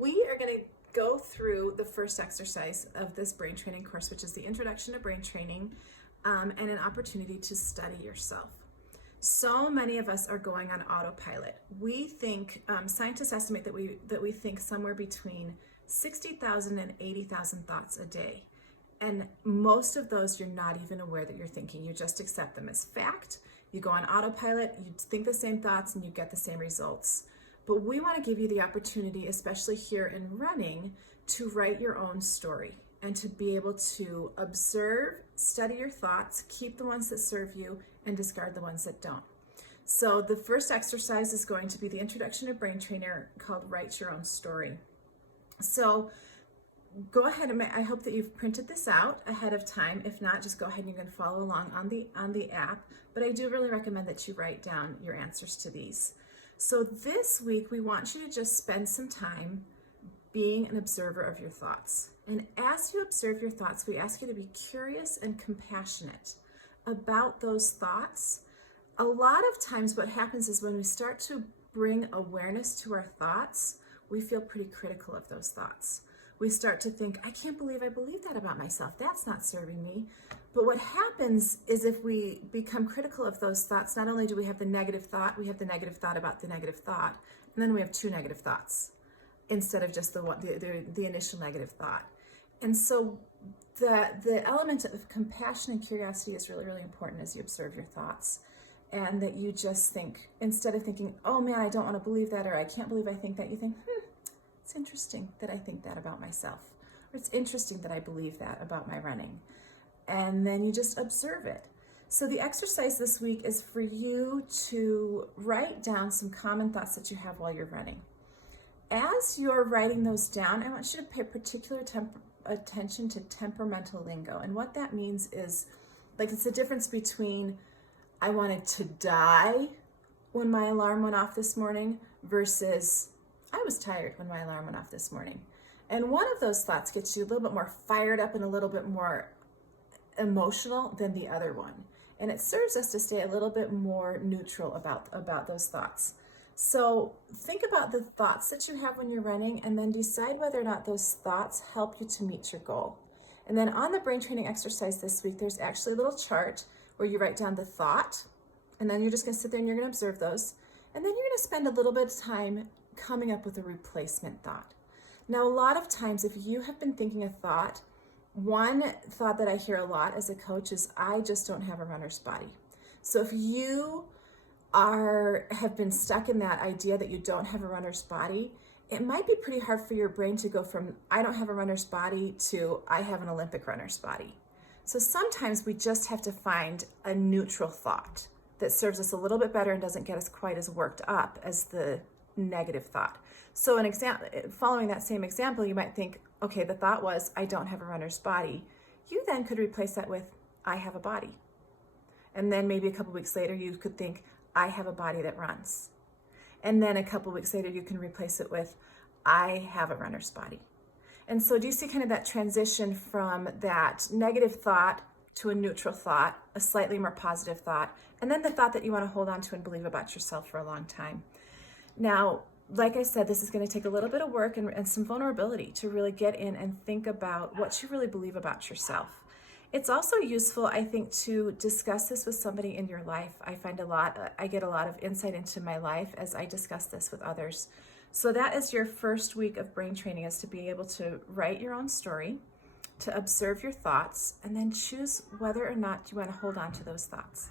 We are going to go through the first exercise of this brain training course, which is the Introduction to Brain Training, and an opportunity to study yourself. So many of us are going on autopilot. We think, scientists estimate that we think somewhere between 60,000 and 80,000 thoughts a day. And most of those you're not even aware that you're thinking. You just accept them as fact. You go on autopilot, you think the same thoughts, and you get the same results. But we want to give you the opportunity, especially here in running, to write your own story and to be able to observe, study your thoughts, keep the ones that serve you, and discard the ones that don't. So the first exercise is going to be the Introduction to Brain Trainer called Write Your Own Story. So go ahead, and I hope that you've printed this out ahead of time. If not, just go ahead and you can follow along on the app. But I do really recommend that you write down your answers to these. So this week, we want you to just spend some time being an observer of your thoughts. And as you observe your thoughts, we ask you to be curious and compassionate about those thoughts. A lot of times what happens is when we start to bring awareness to our thoughts, we feel pretty critical of those thoughts. We start to think, I can't believe I believe that about myself. That's not serving me. But what happens is if we become critical of those thoughts, not only do we have the negative thought, we have the negative thought about the negative thought, and then we have two negative thoughts instead of just the initial negative thought. And so the element of compassion and curiosity is really, really important as you observe your thoughts. And that you just think, instead of thinking, oh man, I don't want to believe that, or I can't believe I think that, you think, it's interesting that I think that about myself, or it's interesting that I believe that about my running. And then you just observe it. So the exercise this week is for you to write down some common thoughts that you have while you're running. As you're writing those down, I want you to pay particular attention to temperamental lingo. And what that means is, like, it's the difference between I wanted to die when my alarm went off this morning versus I was tired when my alarm went off this morning. And one of those thoughts gets you a little bit more fired up and a little bit more emotional than the other one. And it serves us to stay a little bit more neutral about those thoughts. So think about the thoughts that you have when you're running and then decide whether or not those thoughts help you to meet your goal. And then on the brain training exercise this week, there's actually a little chart where you write down the thought, and then you're just going to sit there and you're going to observe those. And then you're going to spend a little bit of time coming up with a replacement thought. Now, a lot of times, if you have been thinking a thought, one thought that I hear a lot as a coach is, I just don't have a runner's body. So if you have been stuck in that idea that you don't have a runner's body, it might be pretty hard for your brain to go from, I don't have a runner's body to, I have an Olympic runner's body. So sometimes we just have to find a neutral thought that serves us a little bit better and doesn't get us quite as worked up as the negative thought. So an example, following that same example, you might think, okay, the thought was, I don't have a runner's body. You then could replace that with, I have a body. And then maybe a couple weeks later, you could think, I have a body that runs. And then a couple weeks later, you can replace it with, I have a runner's body. And so do you see kind of that transition from that negative thought to a neutral thought, a slightly more positive thought, and then the thought that you want to hold on to and believe about yourself for a long time? Now, like I said, this is going to take a little bit of work and some vulnerability to really get in and think about what you really believe about yourself. It's also useful, I think, to discuss this with somebody in your life. I get a lot of insight into my life as I discuss this with others. So that is your first week of brain training, is to be able to write your own story, to observe your thoughts, and then choose whether or not you want to hold on to those thoughts.